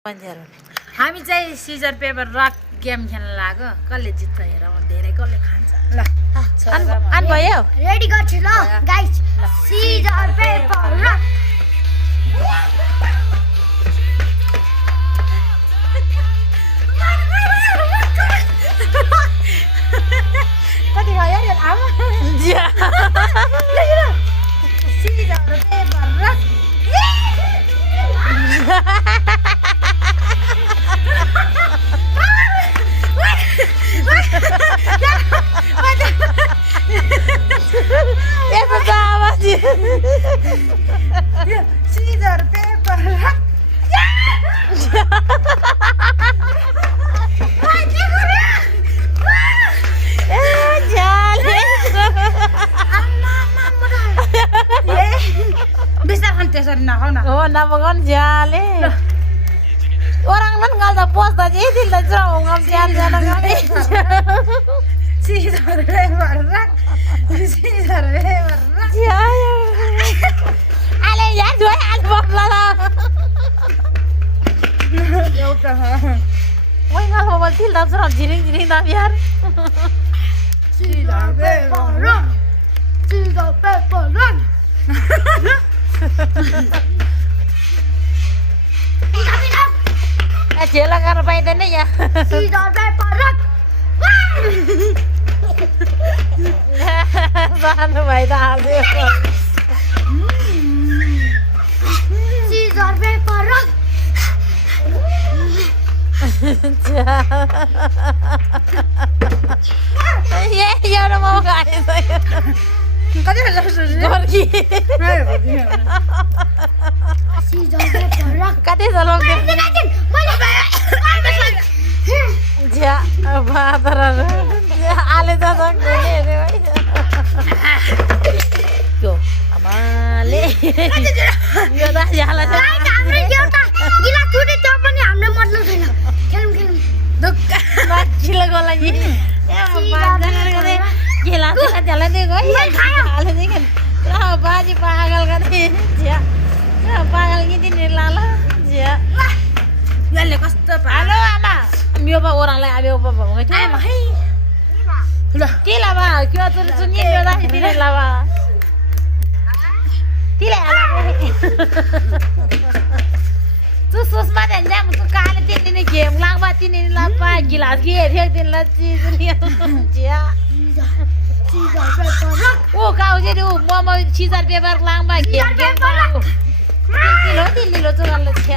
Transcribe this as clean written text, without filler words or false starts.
हामी चाहिँ Caesar paper rock game खेल्न लाग्यो कसले जित्छ हेरौँ धेरै कसले खान्छ ल अन भयो रेडी गर्छु ल गाइस सिजर पेपर रक कति भयो यार आमा scissor paper rock Scissor, paper, rock. Bisa kan tesari nak kau nak? Oh, nak makan jale. Orang kan nggak pos tadi itu lah jauh ngam jalan kali. Scissor, paper, rock. Scissor, paper, rock. Ya. Ale ya dua album lah. Ya udah. Woi nggak mau til dah serap jiring dah biar. Scissor, paper, rock. Scissor, paper, rock. Jela kan apa itu nih ya? Scissor, paper, rock. Sana baik dah sih. Scissor, paper, rock. Ya udah mau kali saya. Kau dia harus Pergi. Scissor, paper, rock. Kati salam deh. Ja, apa terus? Ale datang dulu deh. Yo, amale. Yo dah jalan. हाम्रो एउटा गिलास छुटे त्यो पनि हाम्रो मतलब छैन खेलौँ खेलौँ मान्छे लगाउला नि पाँचजनाले खेला खेला दिएको हाले दिएको र बाजी पागल गर्ने झ्या पागल किदिने लाला झ्या यसले कस्तो हेलो आमा म्यो बा ओरालाई आबे ओपा भङ के आमा है ल के लाबा के तुर सुनि म्यो दा दिने लाबा तिले आला तू सुषमा देंजा मुझको काले तीन दिन गेम लाग बात तीन दिन लाग पा गिलास की एक दिन ला चीज नहीं जिया सिजर पेपर रक वो काउ जे दु मोमो चीजर पेपर लाग बा गेम गेम तीन लो तो गल छे